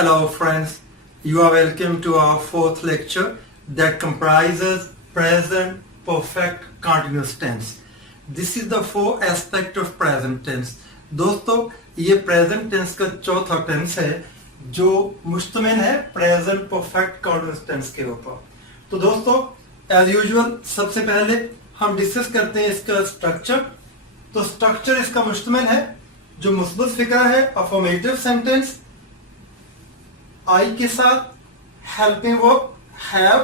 Hello friends, you are welcome to our fourth lecture that comprises present perfect continuous tense. This is the four aspect of present tense. दोस्तों ये present tense का चौथा tense है जो मुश्तमिल है present perfect continuous tense के ऊपर। तो दोस्तों एज यूजुअल सबसे पहले हम डिस्कस करते हैं इसका स्ट्रक्चर। तो स्ट्रक्चर इसका मुश्तमिल है जो मुस्बत फिक्र है अफर्मेटिव सेंटेंस आई के साथ हेल्पिंग वर्ब हैव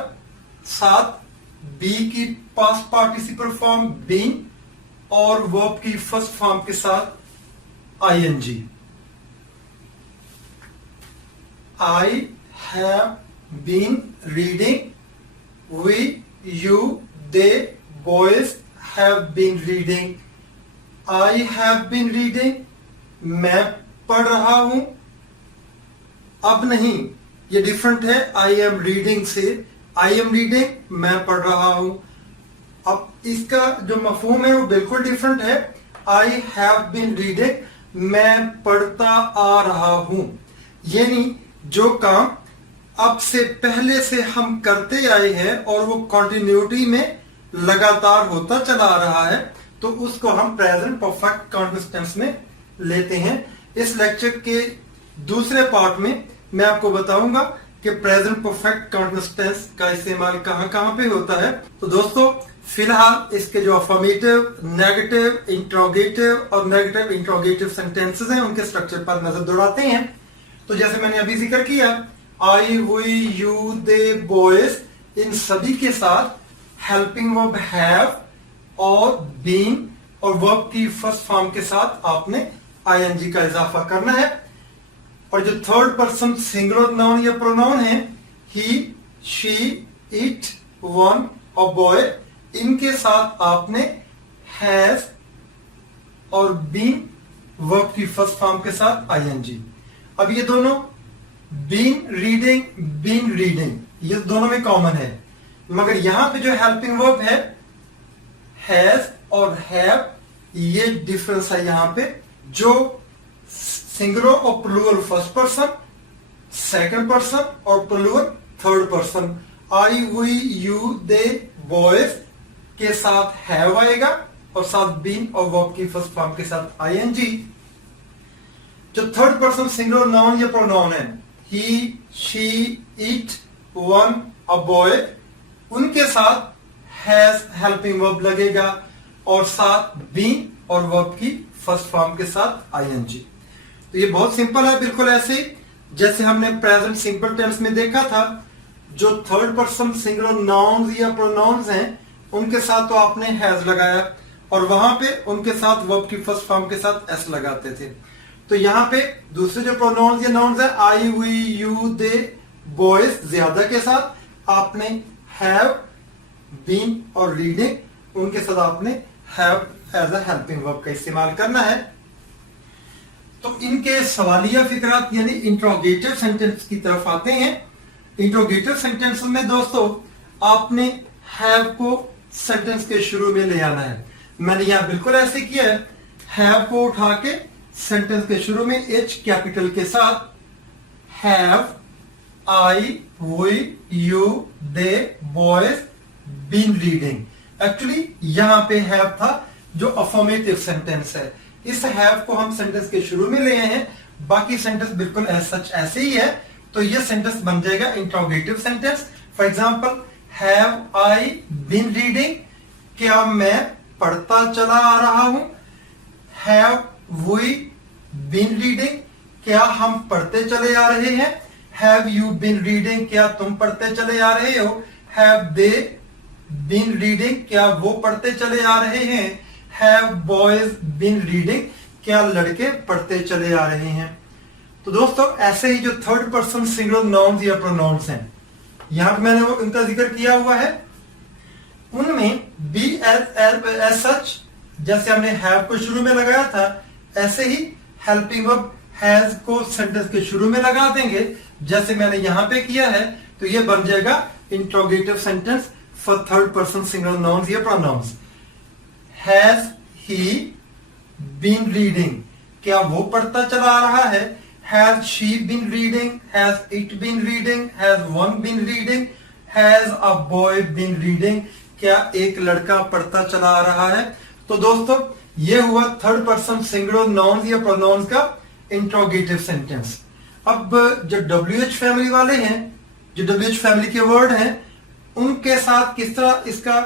साथ बी की पास्ट पार्टिसिपल फॉर्म बीइंग और वर्ब की फर्स्ट फॉर्म के साथ ing. I have been reading. We, you, they, boys have been reading. I have been reading. मैं पढ़ रहा हूं। अब नहीं, ये डिफरेंट है I am reading से। I am reading मैं पढ़ रहा हूं। अब इसका जो मफहूम है वो बिल्कुल डिफरेंट है। I have been reading मैं पढ़ता आ रहा हूं। यानी जो काम अब से पहले से हम करते आए हैं और वो कंटिन्यूटी में लगातार होता चला आ रहा है तो उसको हम प्रेजेंट परफेक्ट कंटीन्यूअस टेंस में लेते हैं। इस लेक्चर के दूसरे पार्ट में मैं आपको बताऊंगा कि प्रेजेंट परफेक्ट कंटीन्यूअस टेंस का इस्तेमाल कहां कहां पे होता है। तो दोस्तों फिलहाल इसके जो अफर्मेटिव, नेगेटिव, इंट्रोगेटिव और नेगेटिव इंट्रोगेटिव सेंटेंसेस हैं उनके स्ट्रक्चर पर नजर दौड़ाते हैं। तो जैसे मैंने अभी जिक्र किया आई, वी, यू, दे, बॉयज, इन सभी के साथ हेल्पिंग वर्ब हैव और बीइंग और वर्ब की फर्स्ट फॉर्म के साथ आपने आईएनजी का इजाफा करना है। और जो थर्ड पर्सन सिंगुलर नाउन या प्रोनाउन है ही, शी, इट, वन और बॉय, इनके साथ आपने हैज और बीन वर्ब की फर्स्ट फॉर्म के साथ आईएनजी। अब ये दोनों बीन रीडिंग ये दोनों में कॉमन है, मगर यहां पे जो हेल्पिंग वर्ब है हैज और हैव ये डिफरेंस है। यहां पे जो सिंगुलर और plural first person, second person और plural third person. I, we, you, they, boys के साथ हैव आएगा और साथ बीन और वर्ब की फर्स्ट फॉर्म के साथ आईएनजी। जो थर्ड पर्सन सिंगुलर नाउन या प्रोनाउन है ही, शी, इट, वन और बॉय, उनके साथ हैज हेल्पिंग वर्ब लगेगा और साथ बीन और वर्ब की फर्स्ट फॉर्म के साथ आईएनजी। तो ये बहुत सिंपल है, बिल्कुल ऐसे ही जैसे हमने प्रेजेंट सिंपल टेंस में देखा था। जो थर्ड पर्सन सिंगुलर नाउन्स या प्रोनाउंस हैं उनके साथ तो आपने हैज लगाया और वहां पे उनके साथ वर्ब की फर्स्ट फॉर्म के साथ एस लगाते थे। तो यहाँ पे दूसरे जो प्रोनाउंस या नाउन्स है आई, वी, यू, दे, बॉयज, ज्यादा के साथ आपने हैव, बीन और रीडिंग उनके साथ आपने have as a helping verb का इस्तेमाल करना है। तो इनके सवालिया फिकरात यानी इंट्रोगेटिव सेंटेंस की तरफ आते हैं। इंट्रोगेटिव सेंटेंस में दोस्तों आपने हैव को सेंटेंस के शुरू में ले आना है। मैंने यहां बिल्कुल ऐसे किया है, हैव को उठा के सेंटेंस के शुरू में एच कैपिटल के साथ have I, we, you, they, boys, been reading. Actually यहां पे हैव था जो अफर्मेटिव सेंटेंस है। इस हैव को हम सेंटेंस के शुरू में ले आए हैं, बाकी सेंटेंस बिल्कुल सच ऐसे ही है। तो यह सेंटेंस बन जाएगा interrogative sentence. For example have I been reading, क्या मैं पढ़ता चला आ रहा हूं। हैव वी बीन रीडिंग, क्या हम पढ़ते चले आ रहे हैं। हैव यू बीन रीडिंग, क्या तुम पढ़ते चले आ रहे हो। हैव दे बीन रीडिंग, क्या वो पढ़ते चले आ रहे हैं। हैव बॉयज बीन रीडिंग, क्या लड़के पढ़ते चले आ रहे हैं। तो दोस्तों ऐसे ही जो थर्ड पर्सन सिंगुलर नाउन्स या प्रोनाउंस हैं यहां पर मैंने वो उनका जिक्र किया हुआ है। उनमें बी एज सच जैसे हमने हैव को शुरू में लगाया था ऐसे ही हेल्पिंग वर्ब हैज को सेंटेंस के शुरू में लगा देंगे जैसे मैंने यहां पे किया है। तो ये बन जाएगा interrogative sentence for third person singular nouns या pronouns. Has he been reading, क्या वो पढ़ता चला आ रहा है। Has she been reading, has it been reading, has one been reading, has a boy been reading, क्या एक लड़का पढ़ता चला आ रहा है। तो दोस्तों ये हुआ थर्ड पर्सन सिंगुलर नाउन्स या प्रोनाउंस का इंट्रोगेटिव सेंटेंस। अब जो WH फैमिली वाले हैं, जो WH फैमिली के वर्ड हैं, उनके साथ किस तरह इसका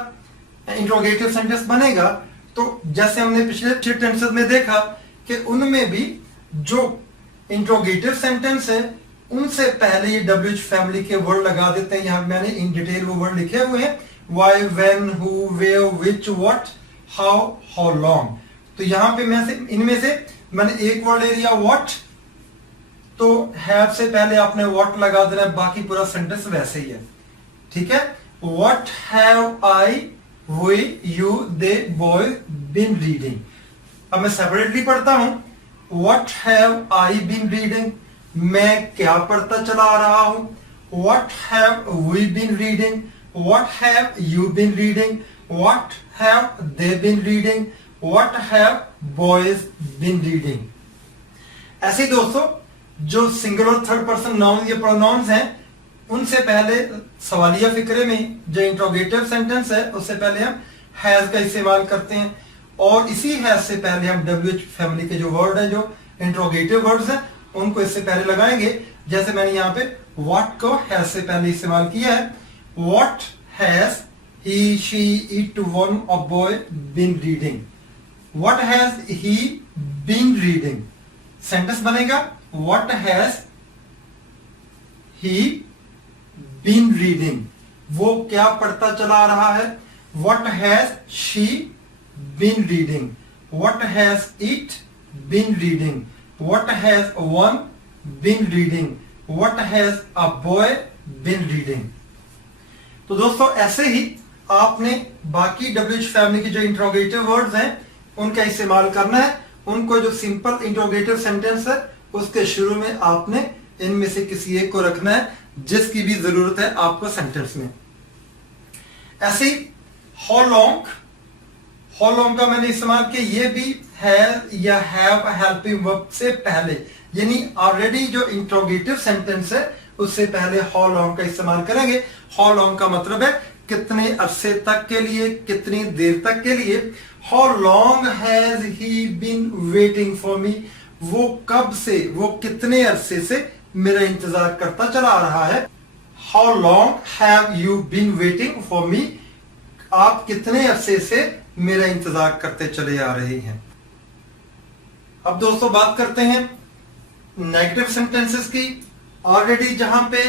इंट्रोगेटिव सेंटेंस बनेगा। तो जैसे हमने पिछले टेंसेस में देखा कि उनमें भी जो इंट्रोगेटिव सेंटेंस है उनसे पहले ये WH फैमिली के वर्ड लगा देते हैं। यहां मैंने इन डिटेल वो वर्ड लिखे हुए हैं, why, when, who, where, which, what, how, how long. तो यहां पे मैं इनमें से मैंने एक वर्ड ले लिया व्हाट, तो हैव से पहले आपने व्हाट लगा देना है, बाकी पूरा सेंटेंस वैसे ही है। ठीक है, what have I, we, you, they, boy been reading. अब मैं सेपरेटली पढ़ता हूं, what have I been reading, मैं क्या पढ़ता चला आ रहा हूं। What have we been reading, what have you been reading, what have they been reading, what have boys been reading. ऐसे ही दोस्तों जो सिंगुलर थर्ड पर्सन नाउन या प्रोनाउंस हैं उनसे पहले सवालिया फिक्रे में जो इंट्रोगेटिव सेंटेंस है उससे पहले हम हैज का इस्तेमाल करते हैं, और इसी हैज से पहले हम WH फैमिली के जो वर्ड है, जो इंट्रोगेटिव वर्ड्स हैं, उनको इससे पहले लगाएंगे। जैसे मैंने यहाँ पे व्हाट को हैज से पहले इस्तेमाल किया है, what has he, she, it, one, a boy been reading. What has he been reading, sentence बनेगा what has he been reading, वो क्या पढ़ता चला रहा है। What has she been reading, what has it been reading, what has one been reading, what has a boy been reading. तो दोस्तों ऐसे ही आपने बाकी WH फैमिली के जो इंट्रोगेटिव वर्ड्स हैं उनका इस्तेमाल करना है। उनको जो सिंपल इंट्रोगेटिव सेंटेंस है उसके शुरू में आपने इनमें से किसी एक को रखना है जिसकी भी जरूरत है आपको सेंटेंस में। ऐसे ही हाउ लॉन्ग, हाउ लॉन्ग का मैंने इस्तेमाल किया, ये भी हैव या हैव हेल्पिंग वर्ब से पहले, यानी ऑलरेडी जो इंट्रोगेटिव सेंटेंस है उससे पहले हाउ लॉन्ग का इस्तेमाल करेंगे। हाउ लॉन्ग का मतलब है कितने अरसे तक के लिए, कितनी देर तक के लिए। How long has he been waiting for me, वो कब से, वो कितने अरसे से मेरा इंतजार करता चला आ रहा है। How long have you been waiting for me, आप कितने अरसे से मेरा इंतजार करते चले आ रहे हैं। अब दोस्तों बात करते हैं नेगेटिव सेंटेंसेस की। ऑलरेडी जहां पे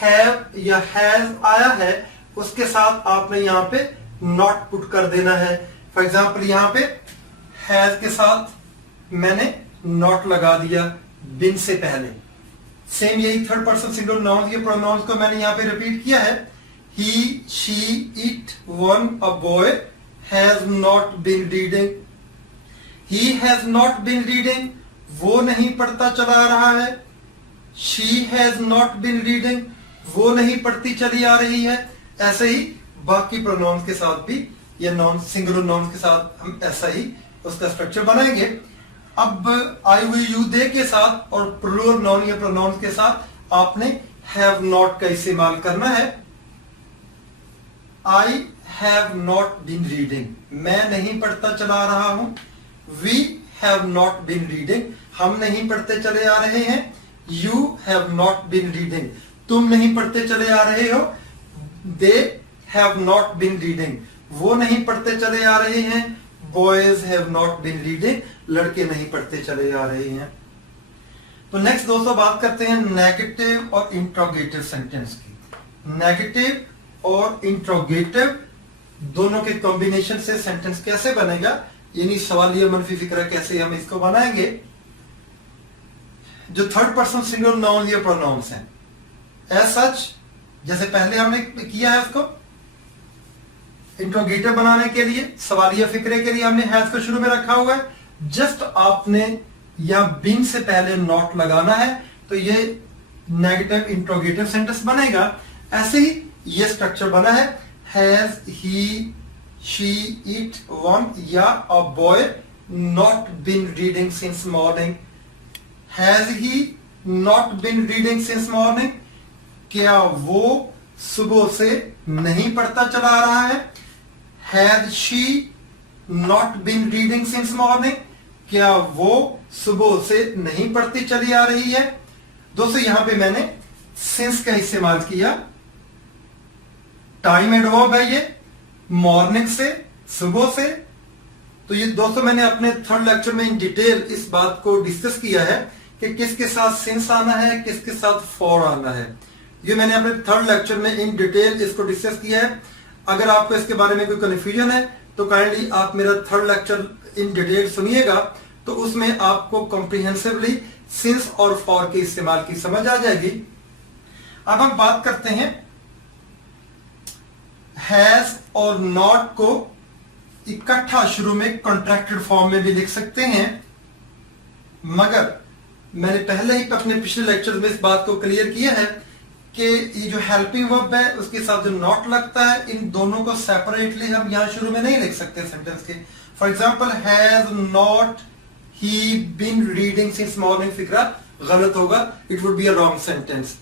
हैव या हैज आया है उसके साथ आपने यहां पे नॉट पुट कर देना है। फॉर एग्जाम्पल यहां पे हैज के साथ मैंने नॉट लगा दिया बिन से पहले। सेम यही थर्ड पर्सन सिंगुलर नाउन के प्रोनाउंस को मैंने यहां पे रिपीट किया है। He, she, it, one, a boy has not been reading. He has not been reading, वो नहीं पढ़ता चला आ रहा है। She has not been reading, वो नहीं पढ़ती चली आ रही है। ऐसे ही बाकी प्रोनाउंस के साथ भी या नॉन सिंगुलर नाउन के साथ हम ऐसा ही उसका स्ट्रक्चर बनाएंगे। अब आई, वी, यू, दे के साथ और प्लूरल नाउन या प्रोनाउंस के साथ आपने हैव नॉट का इस्तेमाल करना है। I have not been reading, मैं नहीं पढ़ता चला आ रहा हूं। We have not been reading, हम नहीं पढ़ते चले आ रहे हैं। You have not been reading, तुम नहीं पढ़ते चले आ रहे हो। They have not been reading, वो नहीं पढ़ते चले आ रहे हैं। Boys have not been reading, लड़के नहीं पढ़ते चले आ रहे हैं। तो नेक्स्ट दोस्तों बात करते हैं नेगेटिव और इंट्रोगेटिव सेंटेंस की। नेगेटिव और इंट्रोगेटिव दोनों के कॉम्बिनेशन से सेंटेंस कैसे बनेगा, यानी सवालिया मनफी फिक्रा कैसे हम इसको बनाएंगे। जो थर्ड पर्सन सिंगुलर नाउन या प्रोनाउंस हैं, एज सच जैसे पहले हमने किया है उसको इंट्रोगेटिव बनाने के लिए, सवालिया फिक्रे के लिए हमने हैज को शुरू में रखा हुआ है। जस्ट आपने या बीन से पहले नॉट लगाना है तो ये नेगेटिव इंट्रोगेटिव सेंटेंस बनेगा। ऐसे ही ये स्ट्रक्चर बना है, has he, she, it, one या a boy not been reading since morning. Has he not been reading since morning, क्या वो सुबह से नहीं पढ़ता चला आ रहा है। Has she not been reading since morning, क्या वो सुबह से नहीं पढ़ती चली आ रही है। दोस्तों यहां पे मैंने सिंस का इस्तेमाल किया, टाइम एडवर्ब है ये, मॉर्निंग से, सुबह से। तो ये दोस्तों मैंने अपने थर्ड लेक्चर में इन डिटेल इस बात को डिस्कस किया है कि किसके साथ सिंस आना है, किसके साथ फॉर आना है। ये मैंने अपने थर्ड लेक्चर में इन डिटेल इसको डिस्कस किया है। अगर आपको इसके बारे में कोई कंफ्यूजन है तो काइंडली आप मेरा थर्ड लेक्चर इन डिटेल सुनिएगा, तो उसमें आपको कॉम्प्रिहेंसिवली सिंस और फॉर के इस्तेमाल की समझ आ जाएगी। अब हम बात करते हैं हैज और नॉट को इकट्ठा शुरू में कॉन्ट्रैक्टेड फॉर्म में भी लिख सकते हैं, मगर मैंने पहले ही अपने पिछले लेक्चर में इस बात को क्लियर किया है कि ये जो हेल्पिंग वर्ब है उसके साथ जो नॉट लगता है, इन दोनों को सेपरेटली हम यहां शुरू में नहीं लिख सकते सेंटेंस के। For example has not he been reading since morning, फिक्रा गलत होगा, it would be a wrong sentence.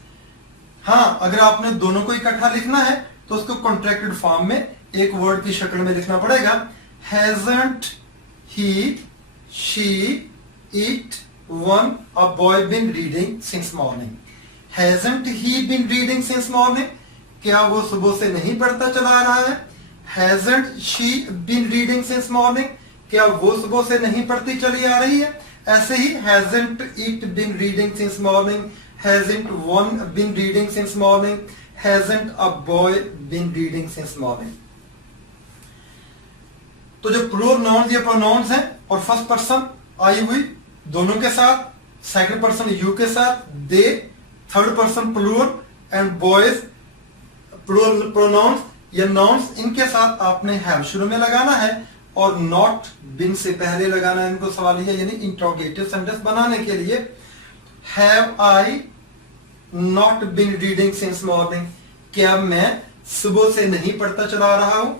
हाँ, अगर आपने दोनों को इकट्ठा लिखना है तो उसको कॉन्ट्रैक्टेड फॉर्म में एक वर्ड की शक्ल में लिखना पड़ेगा। Hasn't he she it one a boy been reading since morning. Hasn't he been reading since morning, क्या वो सुबह से नहीं पढ़ता चला आ रहा है। Hasn't she been reading since morning, क्या वो सुबह से नहीं पढ़ती चली आ रही है। ऐसे ही hasn't it been reading since morning, hasn't one been reading since morning, hasn't a boy been reading since morning. तो जो प्लूरल नाउन्स या प्रोनाउंस हैं और फर्स्ट पर्सन आई हुई दोनों के साथ, सेकंड पर्सन यू के साथ, they, third person plural and boys plural pronouns या नाउन्स, इनके साथ आपने हैव शुरू में लगाना है और नॉट बिन से पहले लगाना है इनको सवालिया यानी इंट्रोगेटिव सेंटेंस बनाने के लिए। Have I not been reading since morning, क्या मैं सुबह से नहीं पढ़ता चला रहा हूं।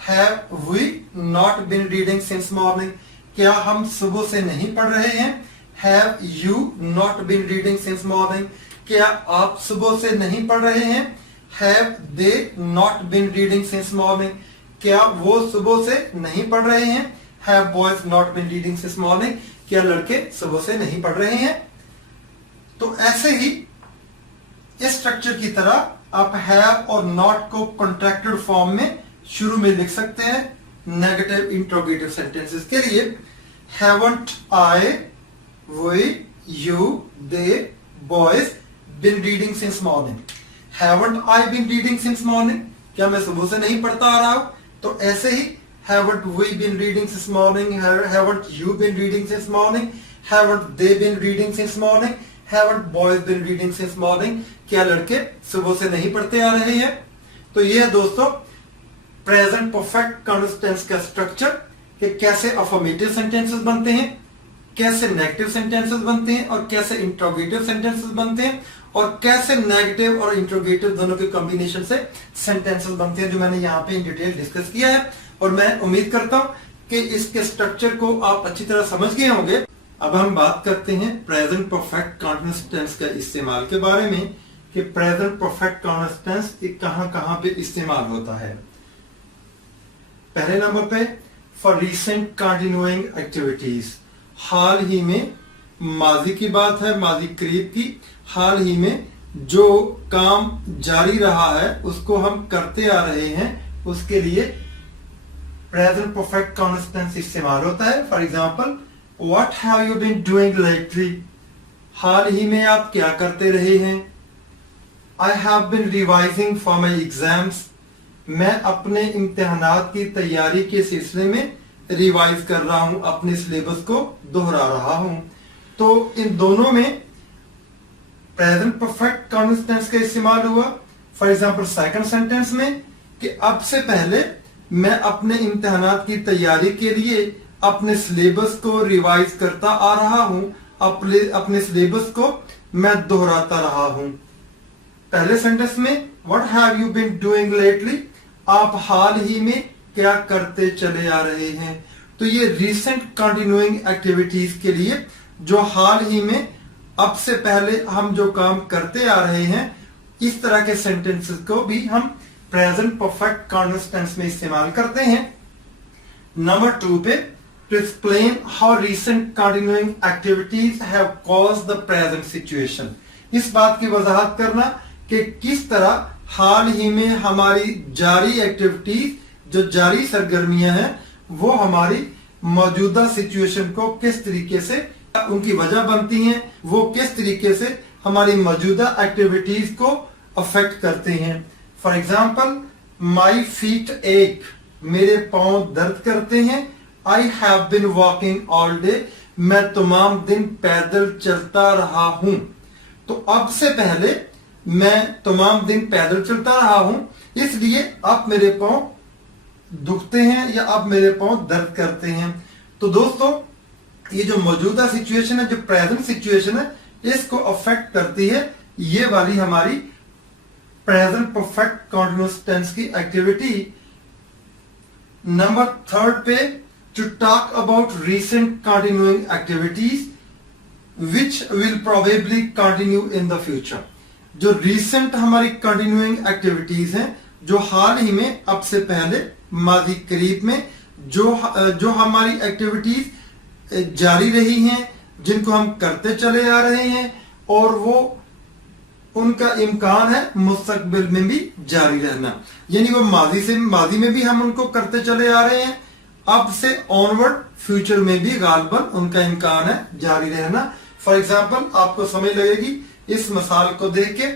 Have we not been reading since morning, क्या हम सुबह से नहीं पढ़ रहे हैं। Have you not been reading since morning, क्या आप सुबह से नहीं पढ़ रहे हैं। Have they not been reading since morning, क्या वो सुबह से नहीं पढ़ रहे हैं। Have boys not been reading since morning, क्या लड़के सुबह से नहीं पढ़ रहे हैं। तो ऐसे ही इस स्ट्रक्चर की तरह आप हैव और नॉट को कॉन्ट्रैक्टेड फॉर्म में शुरू में लिख सकते हैं नेगेटिव इंट्रोगेटिव सेंटेंसेस के लिए। Haven't I we you they boys been reading since morning. Haven't I been reading since morning, क्या मैं सुबह से नहीं पढ़ता आ रहा हूं। तो ऐसे ही haven't we been reading since morning, haven't you been reading since morning, haven't they been reading since morning, haven't boys been reading since morning, क्या लड़के सुबह से नहीं पढ़ते आ रहे हैं। तो ये है दोस्तों प्रेजेंट परफेक्ट कंटीन्यूअस टेंस का स्ट्रक्चर कि कैसे अफर्मेटिव सेंटेंसेस बनते हैं, कैसे नेगेटिव सेंटेंसेस बनते हैं और कैसे इंट्रोगेटिव सेंटेंसेस बनते हैं और कैसे नेगेटिव और इंट्रोगेटिव दोनों के कॉम्बिनेशन से सेंटेंसेस बनते हैं, जो मैंने यहाँ पे इन डिटेल डिस्कस किया है। और मैं उम्मीद करता हूं कि इसके स्ट्रक्चर को आप अच्छी तरह समझ गए होंगे। अब हम बात करते हैं प्रेजेंट परफेक्ट कंटीन्यूअस टेंस का इस्तेमाल के बारे में कि प्रेजेंट परफेक्ट कंटीन्यूअस टेंस कहां पे इस्तेमाल होता है। पहले नंबर पे फॉर रीसेंट कंटिन्यूइंग एक्टिविटीज, हाल ही में, माजी की बात है, माजी करीब की, हाल ही में जो काम जारी रहा है उसको हम करते आ रहे हैं, उसके लिए प्रेजेंट परफेक्ट कंटीन्यूअस टेंस इस्तेमाल होता है। For example what have you been doing lately, हाल ही में आप क्या करते रहे हैं। I have been revising for my exams, मैं अपने इम्तिहानात की तैयारी के सिलसिले में रिवाइज कर रहा हूं, अपने सिलेबस को दोहरा रहा हूं। तो इन दोनों में प्रेजेंट परफेक्ट कंटीन्यूअस टेंस का इस्तेमाल हुआ। फॉर एग्जांपल सेकंड सेंटेंस में कि अब से पहले मैं अपने इम्तिहानात की तैयारी के लिए अपने सिलेबस को रिवाइज करता आ रहा हूं, अपने सिलेबस को मैं दोहराता रहा हूं। पहले सेंटेंस में what have you been doing lately, आप हाल ही में क्या करते चले आ रहे हैं। तो ये रिसेंट कंटिन्यूइंग एक्टिविटीज के लिए जो हाल ही में अब से पहले हम जो काम करते आ रहे हैं, इस तरह के सेंटेंसेस को भी हम प्रेजेंट परफेक्ट कंटीन्यूअस टेंस में इस्तेमाल करते हैं। नंबर 2 पे, to explain how recent continuing activities have caused the present situation. इस बात की वजाहत करना कि किस तरह हाल ही में हमारी जारी एक्टिविटीज, जो जारी सरगर्मियां हैं, वो हमारी मौजूदा सिचुएशन को किस तरीके से उनकी वजह बनती हैं, वो किस तरीके से हमारी मौजूदा एक्टिविटीज को अफेक्ट करते हैं। फॉर एग्जाम्पल, माई फीट एक, मेरे पांव दर्द करते हैं। I have been walking all day, मैं तमाम दिन पैदल चलता रहा हूं। तो अब से पहले मैं तमाम दिन पैदल चलता रहा हूं, इसलिए अब मेरे पांव दुखते हैं या अब मेरे पांव दर्द करते हैं। तो दोस्तों, ये जो मौजूदा सिचुएशन है, जो प्रेजेंट सिचुएशन है, इसको अफेक्ट करती है ये वाली हमारी प्रेजेंट परफेक्ट कंटीन्यूअस टेंस की एक्टिविटी। नंबर 3 पे, to talk about recent continuing activities which will probably continue in the future. जो रीसेंट हमारी कंटिन्यूइंग एक्टिविटीज हैं, जो हाल ही में, अब से पहले, माजी करीब में जो हमारी एक्टिविटीज जारी रही हैं, जिनको हम करते चले आ रहे हैं, और वो उनका इम्कान है मुस्तकबिल में भी जारी रहना। यानी वो माजी में भी हम उनको करते चले आ रहे हैं, अब से ऑनवर्ड फ्यूचर में भी गालबन उनका इम्कान है जारी रहना। फॉर एग्जाम्पल, आपको समझ लगेगी इस मिसाल को देख के।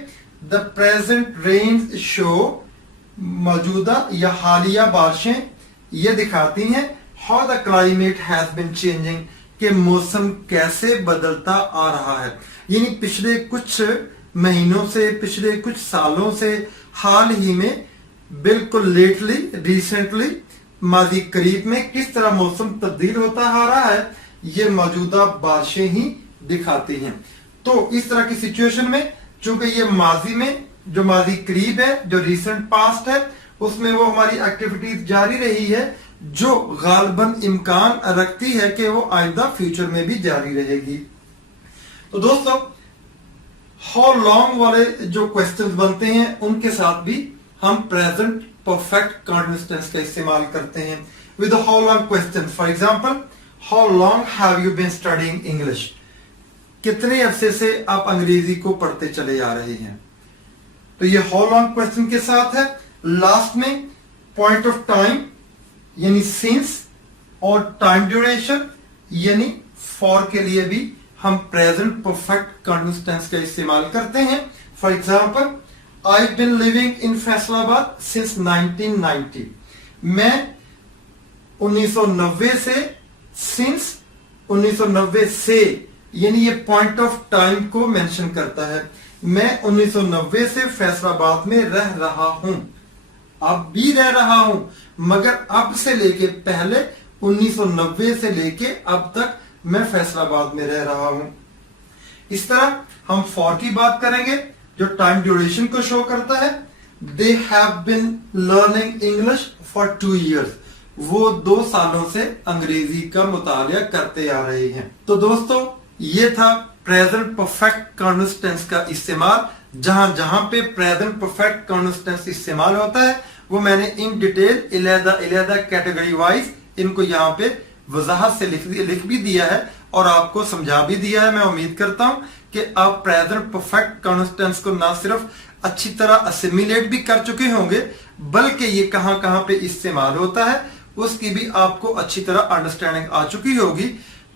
द प्रेजेंट रेन्स शो, मौजूदा या हालिया बारिशें ये दिखाती हैं how the climate has been changing, कि मौसम कैसे बदलता आ रहा है। यानी पिछले कुछ महीनों से, पिछले कुछ सालों से, हाल ही में, बिल्कुल लेटली, रिसेंटली, माजी करीब में किस तरह मौसम तब्दील होता आ रहा है, ये मौजूदा बारिशें ही दिखाती हैं। तो इस तरह की सिचुएशन में, चूंकि ये माजी में, जो माजी करीब है, जो रिसेंट पास्ट है, उसमें वो हमारी एक्टिविटीज जारी रही है, जो गालबन इम्कान रखती है कि वो आइंदा फ्यूचर में भी जारी रहेगी। तो दोस्तों, हाउ लॉन्ग वाले जो क्वेश्चंस बनते हैं, उनके साथ भी हम प्रेजेंट परफेक्ट कंटीन्यूअस टेंस का इस्तेमाल करते हैं with how long question. For example, how long have you been studying English, कितने अरसे से आप अंग्रेजी को पढ़ते चले आ रहे हैं। तो ये हाउ लॉन्ग क्वेश्चन के साथ है। लास्ट में पॉइंट ऑफ टाइम यानी सिंस, और टाइम ड्यूरेशन यानी फॉर के लिए भी हम प्रेजेंट परफेक्ट कंटीन्यूअस टेंस का इस्तेमाल करते हैं। For example, I been living in Faisalabad since 1990, मैं 1990 से, सिंस 1990 से, यानी ये पॉइंट ऑफ टाइम को मेंशन करता है। मैं 1990 से फैसलाबाद में रह रहा हूं, अब भी रह रहा हूं, मगर अब से लेके पहले 1990 से लेके अब तक मैं फैसलाबाद में रह रहा हूं। इस तरह हम फॉर की बात करेंगे, जो टाइम ड्यूरेशन को शो करता है। They have been learning English for 2 years, वो 2 सालों से अंग्रेजी का मुतालिया करते आ रहे हैं। तो दोस्तों, ये था प्रेजेंट परफेक्ट कंटीन्यूअस टेंस का इस्तेमाल। जहां जहां पे प्रेजेंट परफेक्ट कंटीन्यूअस टेंस इस्तेमाल होता है, वो मैंने इन डिटेल इलेदा कैटेगरी वाइज इनको यहाँ पे वजाहत से लिख भी दिया है और आपको समझा भी दिया है। मैं उम्मीद करता हूं कि आप प्रेजेंट परफेक्ट कंटीन्यूअस टेंस को ना सिर्फ अच्छी तरह असिमिलेट भी कर चुके होंगे, बल्कि ये कहां कहां पे इस्तेमाल होता है उसकी भी आपको अच्छी तरह अंडरस्टैंडिंग आ चुकी होगी।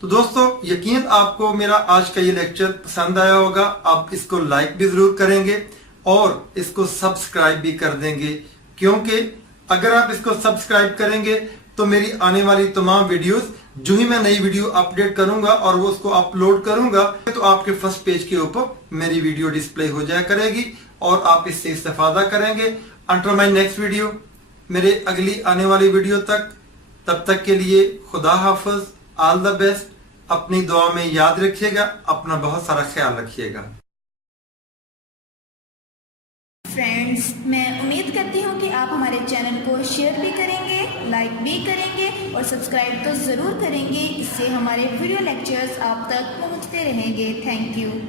तो दोस्तों, यकीन आपको मेरा आज का ये लेक्चर पसंद आया होगा। आप इसको लाइक भी जरूर करेंगे और इसको सब्सक्राइब भी कर देंगे, क्योंकि अगर आप इसको सब्सक्राइब करेंगे तो मेरी आने वाली तमाम वीडियोस, जो ही मैं नई वीडियो अपडेट करूंगा और वो उसको अपलोड करूंगा, तो आपके फर्स्ट पेज के ऊपर मेरी वीडियो डिस्प्ले हो जाया करेगी और आप इससे इस्तेफादा करेंगे। अंटिल माय नेक्स्ट वीडियो, मेरे अगली आने वाली वीडियो तक, तब तक के लिए खुदा हाफिज, ऑल द बेस्ट। अपनी दुआ में याद रखिएगा, अपना बहुत सारा ख्याल रखिएगा। फ्रेंड्स, मैं उम्मीद करती हूँ कि आप हमारे चैनल को शेयर भी करेंगे, लाइक भी करेंगे और सब्सक्राइब तो ज़रूर करेंगे। इससे हमारे वीडियो लेक्चर्स आप तक पहुँचते रहेंगे। Thank you.